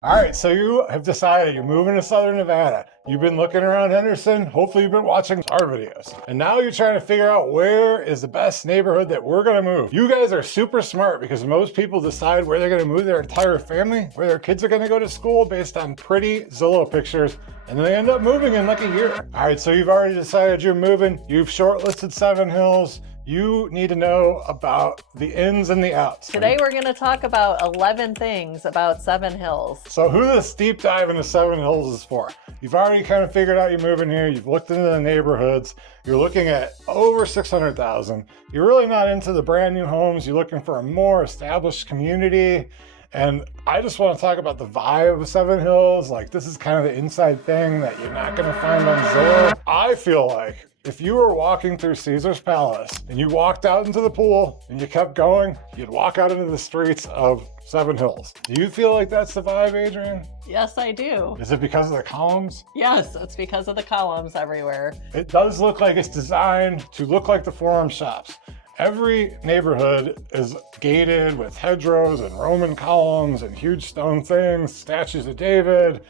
All right, so you have decided you're moving to Southern Nevada. You've been looking around Henderson. Hopefully you've been watching our videos. And now you're trying to figure out where is the best neighborhood that we're gonna move. You guys are super smart because most people decide where they're gonna move their entire family, where their kids are gonna go to school based on pretty Zillow pictures, and then they end up moving in like a year. All right, so you've already decided you're moving. You've shortlisted Seven Hills. You need to know about the ins and the outs. Today we're going to talk about 11 things about Seven Hills. So who this deep dive into Seven Hills is for? You've already kind of figured out you're moving here. You've looked into the neighborhoods. You're looking at over 600,000. You're really not into the brand new homes. You're looking for a more established community. And I just want to talk about the vibe of Seven Hills. Like, this is kind of the inside thing that you're not going to find on Zillow. I feel like if you were walking through Caesar's Palace and you walked out into the pool and you kept going, you'd walk out into the streets of Seven Hills. Do you feel like that's the vibe, Adrianne? Yes, I do. Is it because of the columns? Yes, it's because of the columns everywhere. It does look like it's designed to look like the Forum Shops. Every neighborhood is gated with hedgerows and Roman columns and huge stone things, statues of David.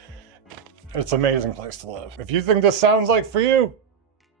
It's an amazing place to live. If you think this sounds like for you,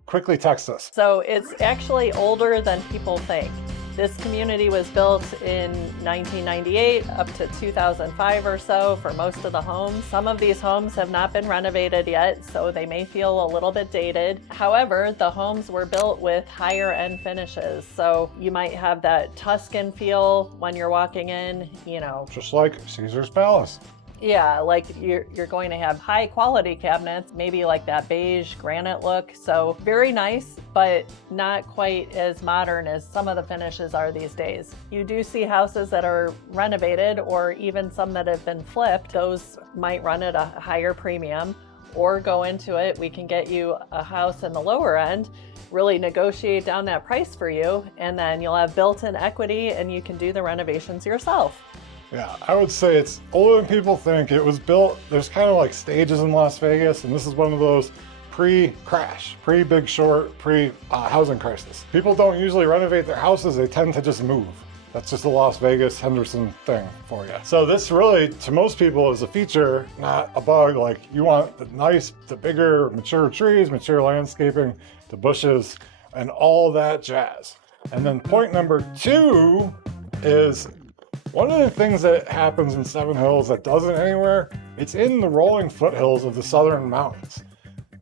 quickly text us. So it's actually older than people think. This community was built in 1998 up to 2005 or so for most of the homes. Some of these homes have not been renovated yet, so they may feel a little bit dated. However, the homes were built with higher end finishes. So you might have that Tuscan feel when you're walking in, you know. Just like Caesar's Palace. Yeah, like you're going to have high quality cabinets, maybe like that beige granite look. So very nice, but not quite as modern as some of the finishes are these days. You do see houses that are renovated or even some that have been flipped. Those might run at a higher premium or go into it. We can get you a house in the lower end, really negotiate down that price for you, and then you'll have built-in equity and you can do the renovations yourself. Yeah, I would say it's older than people think. It was built, there's kind of like stages in Las Vegas, and this is one of those pre-crash, pre-Big Short, pre-housing crisis. People don't usually renovate their houses, they tend to just move. That's just the Las Vegas Henderson thing for you. So this really, to most people, is a feature, not a bug. Like, you want the bigger, mature trees, mature landscaping, the bushes, and all that jazz. And then point number 2 is, one of the things that happens in Seven Hills that doesn't anywhere, it's in the rolling foothills of the southern mountains.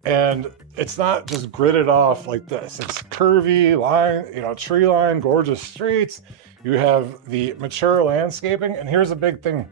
And it's not just gridded off like this. It's curvy line, tree line, gorgeous streets. You have the mature landscaping. And here's a big thing.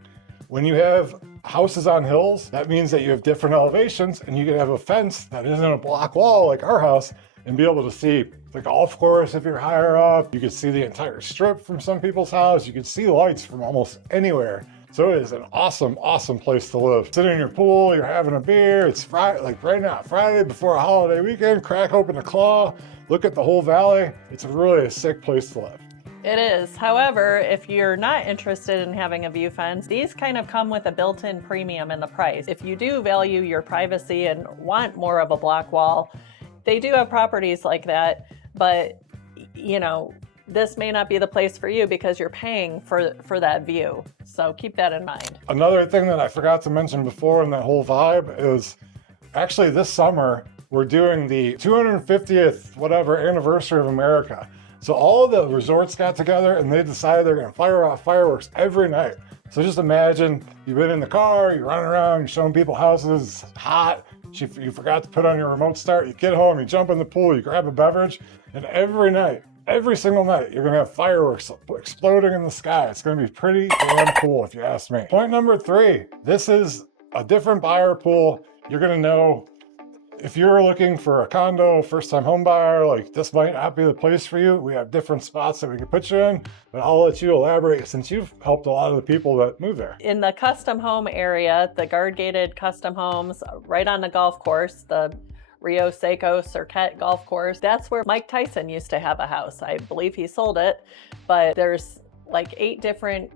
When you have houses on hills, that means that you have different elevations, and you can have a fence that isn't a block wall like our house and be able to see the golf course if you're higher up. You can see the entire strip from some people's house. You can see lights from almost anywhere. So it is an awesome, awesome place to live. Sitting in your pool, you're having a beer. It's Friday, like right now, Friday before a holiday weekend, crack open a claw, look at the whole valley. It's really a sick place to live. It is. However, if you're not interested in having a view fence, these kind of come with a built-in premium in the price. If you do value your privacy and want more of a block wall, they do have properties like that, but this may not be the place for you because you're paying for that view. So keep that in mind. Another thing that I forgot to mention before in that whole vibe is actually this summer, we're doing the 250th anniversary of America. So all of the resorts got together and they decided they're gonna fire off fireworks every night. So just imagine you've been in the car, you're running around, you're showing people houses, it's hot, you forgot to put on your remote start, you get home, you jump in the pool, you grab a beverage, and every single night, you're gonna have fireworks exploding in the sky. It's gonna be pretty damn cool if you ask me. Point number 3, this is a different buyer pool. You're gonna know if you're looking for a condo, first-time home buyer, like this might not be the place for you. We have different spots that we can put you in, but I'll let you elaborate since you've helped a lot of the people that move there. In the custom home area, the guard-gated custom homes right on the golf course, the Rio Seco Circuit golf course, that's where Mike Tyson used to have a house. I believe he sold it, but there's like 8 different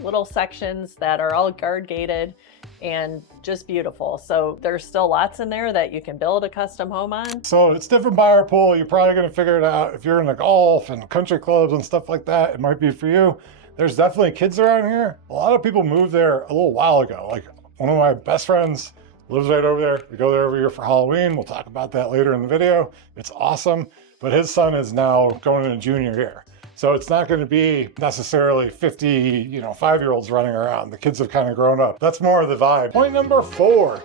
little sections that are all guard-gated and just beautiful. So there's still lots in there that you can build a custom home on. So it's different buyer pool. You're probably going to figure it out. If you're in the golf and country clubs and stuff like that, it might be for you. There's definitely kids around here. A lot of people moved there a little while ago, like One of my best friends lives right over there. We go there every year for Halloween. We'll talk about that later in the video. It's awesome. But his son is now going into junior year. So it's not going to be necessarily 50, 5-year-olds running around. The kids have kind of grown up. That's more of the vibe. Point number 4.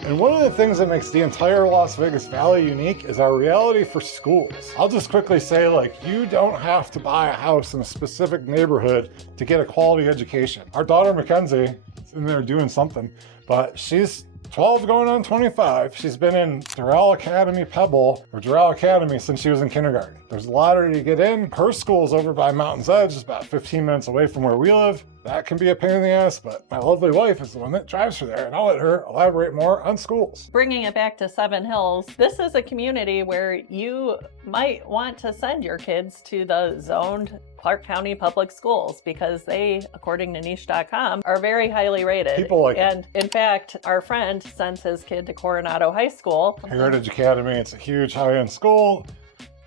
And one of the things that makes the entire Las Vegas Valley unique is our reality for schools. I'll just quickly say, you don't have to buy a house in a specific neighborhood to get a quality education. Our daughter, Mackenzie, is in there doing something, but she's 12 going on 25. She's been in Doral Academy since she was in kindergarten. There's a lottery to get in. Her school's over by Mountain's Edge, just about 15 minutes away from where we live. That can be a pain in the ass, but my lovely wife is the one that drives her there, and I'll let her elaborate more on schools. Bringing it back to Seven Hills, this is a community where you might want to send your kids to the zoned Clark County Public Schools because they, according to niche.com, are very highly rated. People like And in fact, our friend sent his kid to Coronado High School. Heritage Academy, it's a huge high-end school.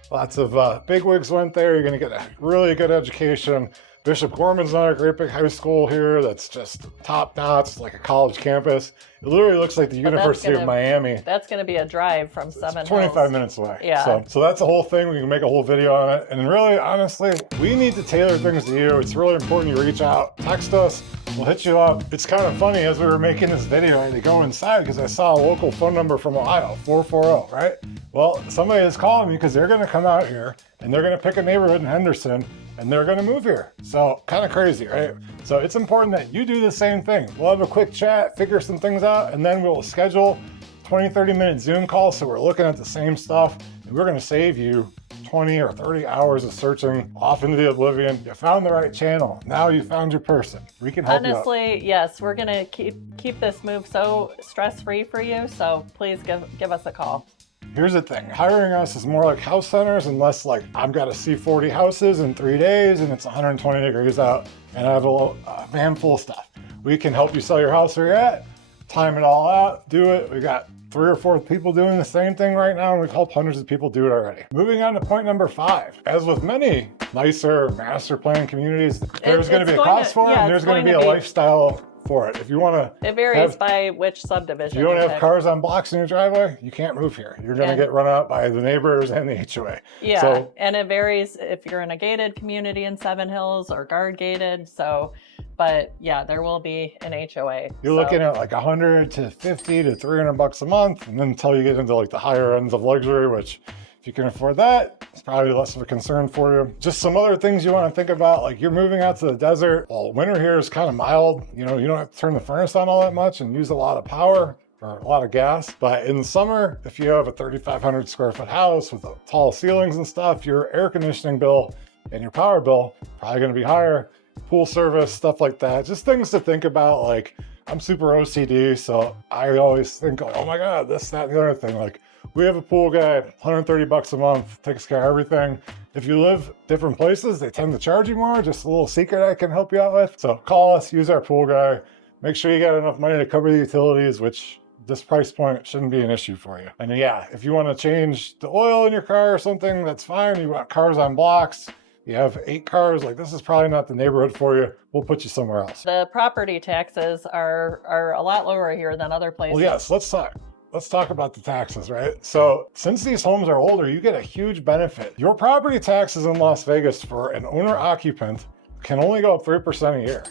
Lots of bigwigs went there. You're gonna get a really good education. Bishop Gorman's another great big high school here that's just top notch, like a college campus. It literally looks like the University of Miami. That's going to be a drive from Seven Hills. 25 minutes away. Yeah. So that's the whole thing. We can make a whole video on it. And really, honestly, we need to tailor things to you. It's really important you reach out, text us, we'll hit you up. It's kind of funny, as we were making this video, I had to go inside because I saw a local phone number from Ohio, 440, right? Well, somebody is calling me because they're going to come out here and they're going to pick a neighborhood in Henderson and they're going to move here. So kind of crazy, right? So it's important that you do the same thing. We'll have a quick chat, figure some things out, and then we'll schedule 20, 30-minute Zoom calls so we're looking at the same stuff, and we're going to save you 20 or 30 hours of searching off into the oblivion. You found the right channel. Now you found your person. We can help you out. Honestly, yes, we're going to keep this move so stress-free for you, so please give us a call. Here's the thing, hiring us is more like house centers and less like I've got to see 40 houses in 3 days and it's 120 degrees out and I have a van full of stuff. We can help you sell your house where you're at, time it all out, do it. We got 3 or 4 people doing the same thing right now, and we've helped hundreds of people do it already. Moving on to point number 5. As with many nicer master plan communities, there's going to be a cost for it, and there's going to be a lifestyle for it. If you want to, it varies by which subdivision. You don't have cars on blocks in your driveway, you can't move here. You're going to get run out by the neighbors and the HOA. Yeah, so, and it varies if you're in a gated community in Seven Hills or guard gated. So, but yeah, there will be an HOA. You're looking at like $100 to $50 to $300 a month, and then until you get into like the higher ends of luxury, which if you can afford that, it's probably less of a concern for you. Just some other things you want to think about, like you're moving out to the desert. Well, winter here is kind of mild. You don't have to turn the furnace on all that much and use a lot of power or a lot of gas. But in the summer, if you have a 3,500 square foot house with tall ceilings and stuff, your air conditioning bill and your power bill probably going to be higher. Pool service, stuff like that. Just things to think about. Like I'm super OCD, so I always think, oh my God, this, that, and the other thing. Like we have a pool guy, $130 a month, takes care of everything. If you live different places, they tend to charge you more. Just a little secret I can help you out with. So call us, use our pool guy. Make sure you got enough money to cover the utilities, which this price point shouldn't be an issue for you. And yeah, if you want to change the oil in your car or something, that's fine. You want cars on blocks, you have 8 cars, like this is probably not the neighborhood for you. We'll put you somewhere else. The property taxes are a lot lower here than other places. Well, yes, let's talk about the taxes, right? So since these homes are older, you get a huge benefit. Your property taxes in Las Vegas for an owner occupant can only go up 3% a year.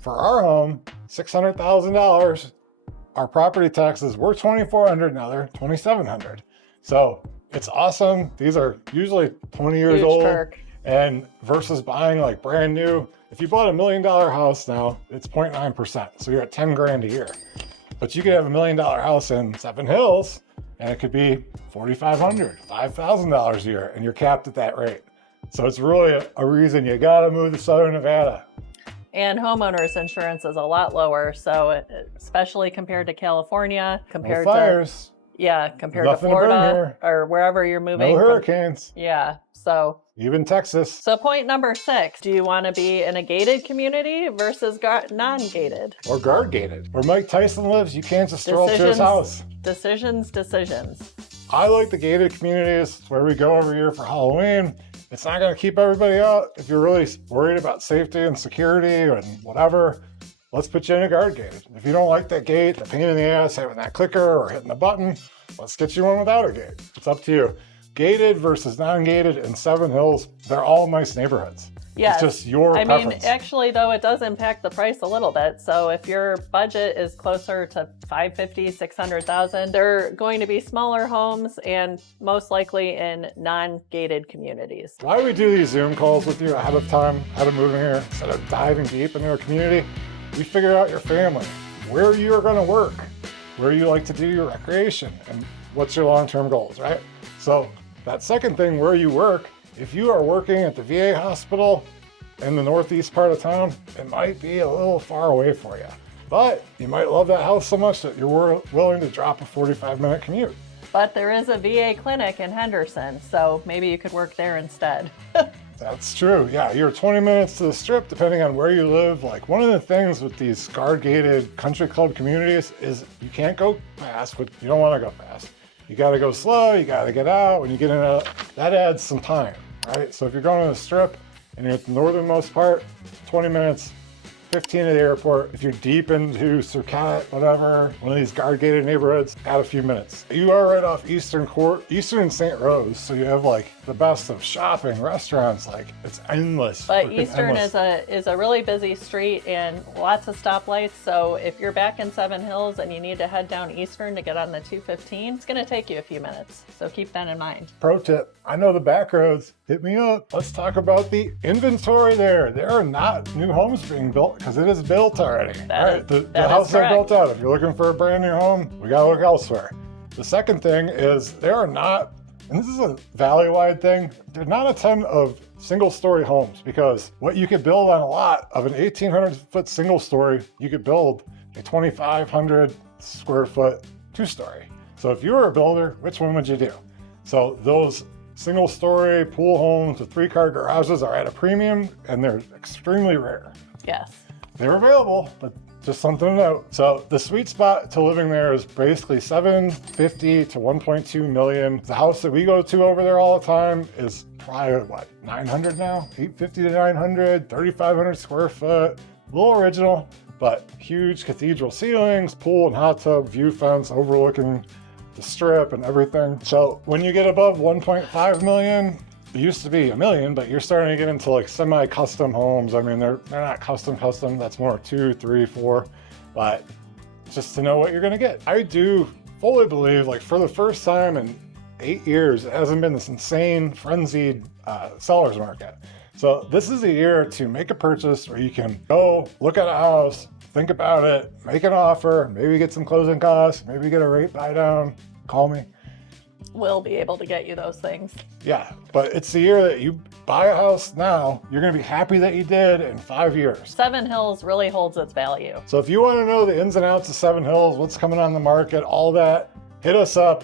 For our home, $600,000, our property taxes were $2,400, now they're $2,700. So it's awesome. These are usually 20 years huge old. perk. And versus buying like brand new, if you bought $1 million house now, it's 0.9%. So you're at 10 grand a year. But you could have $1 million house in Seven Hills and it could be $4,500, $5,000 a year, and you're capped at that rate. So it's really a reason you gotta move to Southern Nevada. And homeowners insurance is a lot lower. So especially compared to California, compared no fires. Compared Nothing to Florida or wherever you're moving. No hurricanes. So even Texas. So point number 6, do you want to be in a gated community versus non-gated? Or guard gated. Where Mike Tyson lives, you can't just stroll to his house. Decisions. I like the gated communities. It's where we go every year for Halloween. It's not going to keep everybody out. If you're really worried about safety and security and whatever, let's put you in a guard gated. If you don't like that gate, the pain in the ass, having that clicker or hitting the button, let's get you one without a gate. It's up to you. Gated versus non-gated in Seven Hills, they're all nice neighborhoods. Yes. It's just your preference. Actually, though, it does impact the price a little bit. So if your budget is closer to $550,000, $600,000, they're going to be smaller homes and most likely in non-gated communities. Why we do these Zoom calls with you ahead of time, ahead of moving here, instead of diving deep into a community, we figure out your family, where you are going to work, where you like to do your recreation, and what's your long-term goals, right? So that second thing, where you work, if you are working at the VA hospital in the northeast part of town, it might be a little far away for you. But you might love that house so much that you're willing to drop a 45-minute commute. But there is a VA clinic in Henderson, so maybe you could work there instead. That's true. Yeah, you're 20 minutes to the strip, depending on where you live. Like, one of the things with these guard-gated country club communities is you can't go fast, but you don't want to go fast. You got to go slow, you got to get out. When you get in that adds some time, right? So if you're going to the strip and you're at the northernmost part, 20 minutes, 15 at the airport. If you're deep into Circat, whatever, one of these guard-gated neighborhoods, add a few minutes. You are right off Eastern St. Rose, so you have like the best of shopping, restaurants, like it's endless. But Eastern is a really busy street and lots of stoplights. So if you're back in Seven Hills and you need to head down Eastern to get on the 215, it's going to take you a few minutes. So keep that in mind. Pro tip, I know the back roads. Hit me up. Let's talk about the inventory there. There are not new homes being built because it is built already. The houses are built out. If you're looking for a brand new home, we got to look elsewhere. The second thing is there are not, and this is a valley-wide thing, there are not a ton of single-story homes, because what you could build on a lot of an 1,800-foot single-story, you could build a 2,500 square foot two-story. So if you were a builder, which one would you do? So those single-story pool homes with three-car garages are at a premium, and they're extremely rare. Yes. They're available, but just something to note. So the sweet spot to living there is basically $750,000 to $1.2 million. The house that we go to over there all the time is probably, what, 900 now? 850 to 900, 3,500 square foot. A little original, but huge cathedral ceilings, pool and hot tub, view fence overlooking the strip and everything. So when you get above 1.5 million, it used to be $1 million, but you're starting to get into like semi-custom homes. I mean, they're not custom. That's more 2, 3, 4, but just to know what you're gonna get. I do fully believe, like, for the first time in 8 years, it hasn't been this insane frenzied seller's market. So this is a year to make a purchase where you can go look at a house, think about it, make an offer, maybe get some closing costs, maybe get a rate buy down, call me. We'll be able to get you those things. Yeah, but it's the year that you buy a house now, you're gonna be happy that you did in 5 years. Seven Hills really holds its value. So if you wanna know the ins and outs of Seven Hills, what's coming on the market, all that, hit us up.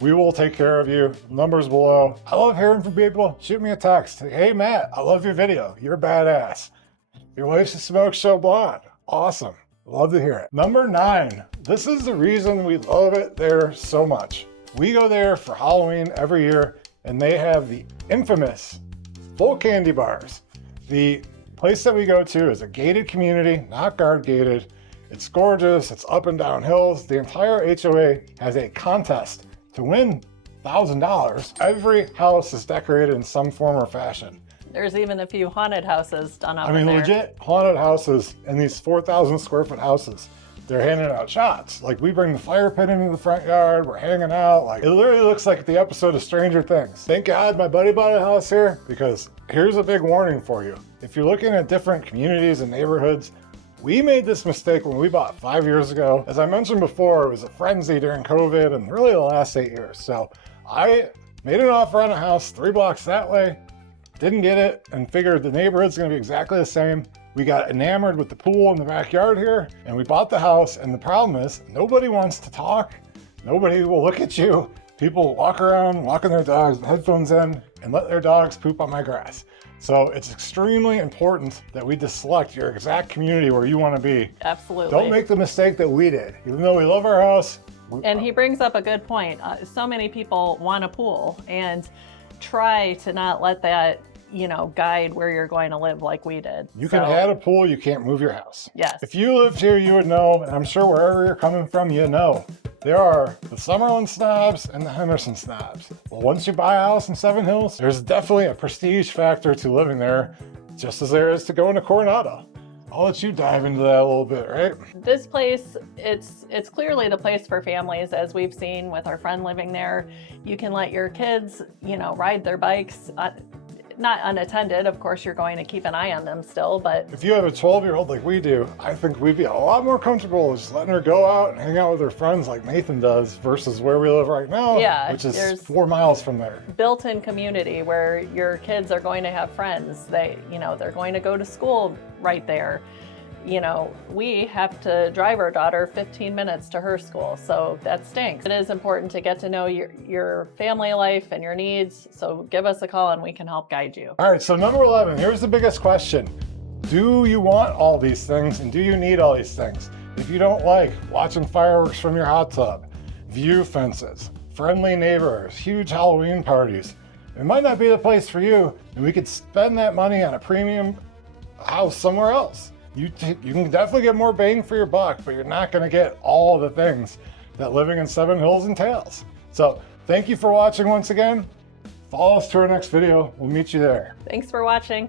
We will take care of you. Numbers below. I love hearing from people. Shoot me a text. Hey, Matt, I love your video. You're badass. Your wife's a smoke show blonde. Awesome. Love to hear it. Number 9. This is the reason we love it there so much. We go there for Halloween every year, and they have the infamous full candy bars. The place that we go to is a gated community, not guard gated. It's gorgeous. It's up and down hills. The entire HOA has a contest to win $1,000. Every house is decorated in some form or fashion. There's even a few haunted houses done up in there. Legit haunted houses in these 4,000 square foot houses. They're handing out shots. Like, we bring the fire pit into the front yard, we're hanging out. Like, it literally looks like the episode of Stranger Things. Thank God my buddy bought a house here, because here's a big warning for you. If you're looking at different communities and neighborhoods, we made this mistake when we bought 5 years ago. As I mentioned before, it was a frenzy during COVID and really the last 8 years. So I made an offer on a house 3 blocks that way, didn't get it, and figured the neighborhood's gonna be exactly the same. We got enamored with the pool in the backyard here, and we bought the house, and the problem is nobody wants to talk. Nobody will look at you. People walk around, walking their dogs with headphones in, and let their dogs poop on my grass. So it's extremely important that we just select your exact community where you want to be. Absolutely. Don't make the mistake that we did. Even though we love our house. And he brings up a good point. So many people want a pool, and try to not let that guide where you're going to live like we did. You can add a pool, you can't move your house. Yes. If you lived here, you would know, and I'm sure wherever you're coming from, you know. There are the Summerlin snobs and the Henderson snobs. Well, once you buy a house in Seven Hills, there's definitely a prestige factor to living there, just as there is to going to Coronado. I'll let you dive into that a little bit, right? This place, it's clearly the place for families, as we've seen with our friend living there. You can let your kids, ride their bikes, not unattended. Of course, you're going to keep an eye on them still, but if you have a 12-year-old like we do, I think we'd be a lot more comfortable just letting her go out and hang out with her friends like Nathan does versus where we live right now, which is 4 miles from there. Built-in community where your kids are going to have friends. They're going to go to school right there. We have to drive our daughter 15 minutes to her school, so that stinks. It is important to get to know your family life and your needs, so give us a call and we can help guide you. All right, so number 11, here's the biggest question. Do you want all these things and do you need all these things? If you don't like watching fireworks from your hot tub, view fences, friendly neighbors, huge Halloween parties, it might not be the place for you, and we could spend that money on a premium house somewhere else. You can definitely get more bang for your buck, but you're not going to get all the things that living in Seven Hills entails. So thank you for watching once again. Follow us to our next video. We'll meet you there. Thanks for watching.